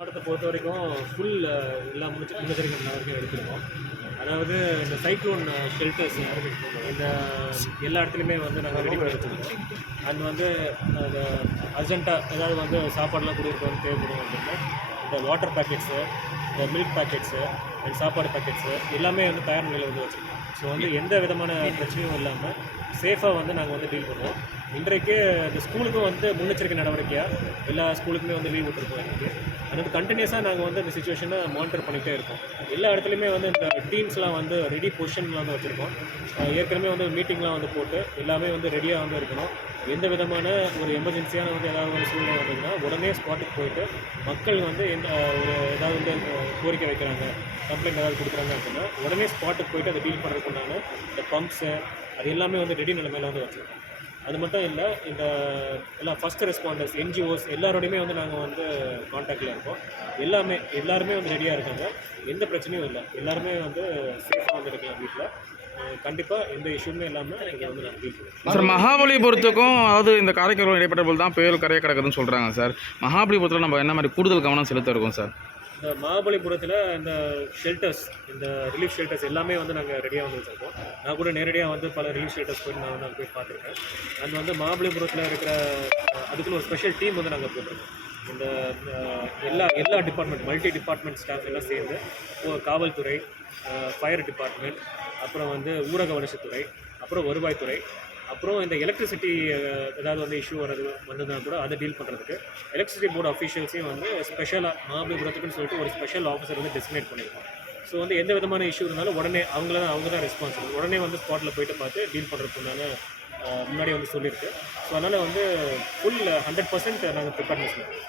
மாவட்டத்தை பொறுத்த வரைக்கும் ஃபுல் எல்லா முன்னெச்சரிக்கை நடவடிக்கையும் எடுத்துருக்கோம். அதாவது இந்த சைக்ளோன் ஷெல்டர்ஸ் இந்த எல்லா இடத்துலையுமே வந்து நாங்கள் ரெடி பண்ணி வச்சுருக்கோம். அண்ட் வந்து அந்த அர்ஜென்ட்டாக ஏதாவது வந்து சாப்பாடுலாம் குடியிருக்க தேவைப்படும் அப்படின்னா இந்த வாட்டர் பேக்கெட்ஸு, இந்த மில்க் பேக்கெட்ஸு அண்ட் சாப்பாடு பேக்கெட்ஸு எல்லாமே வந்து தயார் நிலையில் வந்து வச்சுருக்கோம். ஸோ வந்து எந்த விதமான பிரச்சனையும் இல்லாமல் சேஃபாக வந்து நாங்கள் வந்து டீல் பண்ணுவோம். இன்றைக்கு இந்த ஸ்கூலுக்கும் வந்து முன்னெச்சரிக்கை நடவடிக்கையாக எல்லா ஸ்கூலுக்குமே வந்து லீவ் விட்டுருக்கோம். இன்றைக்கி அது கண்டினியூஸாக நாங்கள் வந்து இந்த சுச்சுவேஷனை மானிட்டர் பண்ணிகிட்டே இருக்கோம். எல்லா இடத்துலையுமே வந்து இந்த டீம்ஸ்லாம் வந்து ரெடி பொசிஷனில் வந்து வச்சுருக்கோம். ஏற்கனவே வந்து மீட்டிங்லாம் வந்து போட்டு எல்லாமே வந்து ரெடியாக வந்து இருக்கணும். எந்த விதமான ஒரு எமர்ஜென்சியான வந்து ஏதாவது ஒரு சூழ்நிலை வந்ததுன்னா உடனே ஸ்பாட்டுக்கு போயிட்டு மக்கள் வந்து எந்த ஒரு ஏதாவது வந்து கோரிக்கை வைக்கிறாங்க, கம்ப்ளைண்ட் ஏதாவது கொடுக்குறாங்க அப்படின்னா உடனே ஸ்பாட்டுக்கு போயிட்டு அதை டீல் பண்ணுறதுக்குண்டான இந்த பம்ப்ஸு அது எல்லாமே வந்து ரெடி நிலைமையில் வந்து வச்சுருக்கோம். அது மட்டும் இல்லை, இந்த எல்லா ஃபஸ்ட் ரெஸ்பாண்டர்ஸ், என்ஜிஓஸ் எல்லாரோடையுமே வந்து நாங்கள் வந்து கான்டாக்டில் இருக்கோம். எல்லாருமே வந்து ரெடியாக இருக்காங்க. எந்த பிரச்சனையும் இல்லை. எல்லாருமே வந்து சேஃபாக வந்து இருக்கலாம் வீட்டில். கண்டிப்பாக எந்த இஷ்யூமே இல்லாமல் இங்கே வந்து நாங்கள் டீல் பண்ணுவோம். சார், மகாபலிபுரத்துக்கும் அதாவது இந்த காரைக்கால் இடைப்பட்ட போல் தான் புயல் கரையை கிடக்குதுன்னு சொல்கிறாங்க சார். மகாபலிபுரத்தில் நம்ம என்ன மாதிரி கூடுதல் கவனம் செலுத்த இருக்கோம் சார்? இந்த மகாபலிபுரத்தில் இந்த ஷெல்டர்ஸ், இந்த ரிலீஃப் ஷெல்டர்ஸ் எல்லாமே வந்து நாங்கள் ரெடியாக வந்து வச்சுருக்கோம். நான் கூட நேரடியாக வந்து பல ரிலீஃப் ஷெல்டர்ஸ் போய் நான் வந்து அங்கே போய் பார்த்துருக்கேன். அண்ட் வந்து மகாபலிபுரத்தில் இருக்கிற அதுக்குன்னு ஒரு ஸ்பெஷல் டீம் வந்து நாங்கள் போட்டிருக்கோம். இந்த எல்லா டிபார்ட்மெண்ட், மல்டி டிபார்ட்மெண்ட் ஸ்டாஃப் எல்லாம் சேர்ந்து காவல்துறை, ஃபயர் டிபார்ட்மெண்ட், அப்புறம் வந்து ஊரக வளர்ச்சித்துறை, அப்புறம் வருவாய்த்துறை, அப்புறம் இந்த எலக்ட்ரிசிட்டி ஏதாவது வந்து இஷ்யூ வந்ததுன்னா கூட அதை டீல் பண்ணுறதுக்கு எலக்ட்ரிசிட்டி போர்டு அஃபீஷியல்ஸையும் வந்து ஸ்பெஷலாக மகாபலிபுரத்துக்குன்னு சொல்லிட்டு ஒரு ஸ்பெஷல் ஆஃபீஸர் வந்து டெசிக்னேட் பண்ணியிருக்கோம். ஸோ வந்து எந்த விதமான இஷ்யூ இருந்தாலும் உடனே அவங்க தான் ரெஸ்பான்சிபிள். உடனே வந்து ஸ்பாட்டில் போயிட்டு பார்த்து டீல் பண்ணுறதுக்குண்டான முன்னாடி வந்து சொல்லியிருக்கு. ஸோ அதனால் வந்து ஃபுல் 100% நாங்கள் ப்ரிப்பேர்னஸ் பண்ணுவோம்.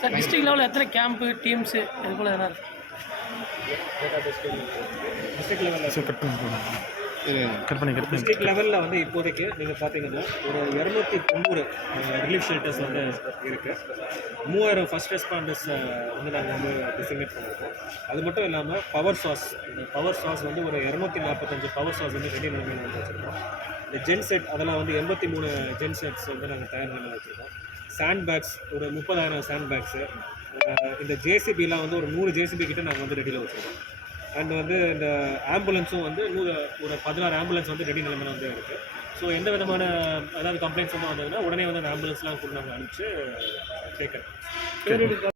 சார், டிஸ்ட்ரிக்ட் லெவலில் எத்தனை கேம்ப்பு, டீம்ஸு இது போல் எதனா டிஸ்ட்ரிக்ட் லெவலில் வந்து இப்போதைக்கு நீங்கள் பார்த்தீங்கன்னா ஒரு 290 ரிலீஃப் ஷெல்டர்ஸ் வந்து இருக்குது. 3000 ஃபஸ்ட் ரெஸ்பாண்டர்ஸ் வந்து நாங்கள் வந்து டிசிக்னேட் பண்ணியிருக்கோம். அது மட்டும் இல்லாமல் பவர் சாஸ் வந்து ஒரு 245 பவர் சாஸ் வந்து ரெடி நிலைமையில் வந்து வச்சுருக்கோம். இந்த ஜென்செட் அதெல்லாம் வந்து 83 ஜென்செட்ஸ் வந்து நாங்கள் தயார் நிலையில் வச்சுருக்கோம். சாண்ட் பேக்ஸ் ஒரு 30,000 சாண்ட் பேக்ஸு, இந்த ஜேசிபிலாம் வந்து ஒரு 100 ஜேசிபி கிட்ட நாங்கள் வந்து ரெடியில் வச்சுருக்கோம். அண்ட் வந்து இந்த ஆம்புலன்ஸும் வந்து ஒரு 16 ஆம்புலன்ஸ் வந்து ரெடி நிலைமையில் வந்து இருக்குது. ஸோ எந்த விதமான அதாவது கம்ப்ளைண்ட்ஸ் வந்து வந்ததுன்னா உடனே வந்து அந்த ஆம்புலன்ஸ்லாம் கூட நாங்கள் அனுப்பிச்சு கேட்குறோம்.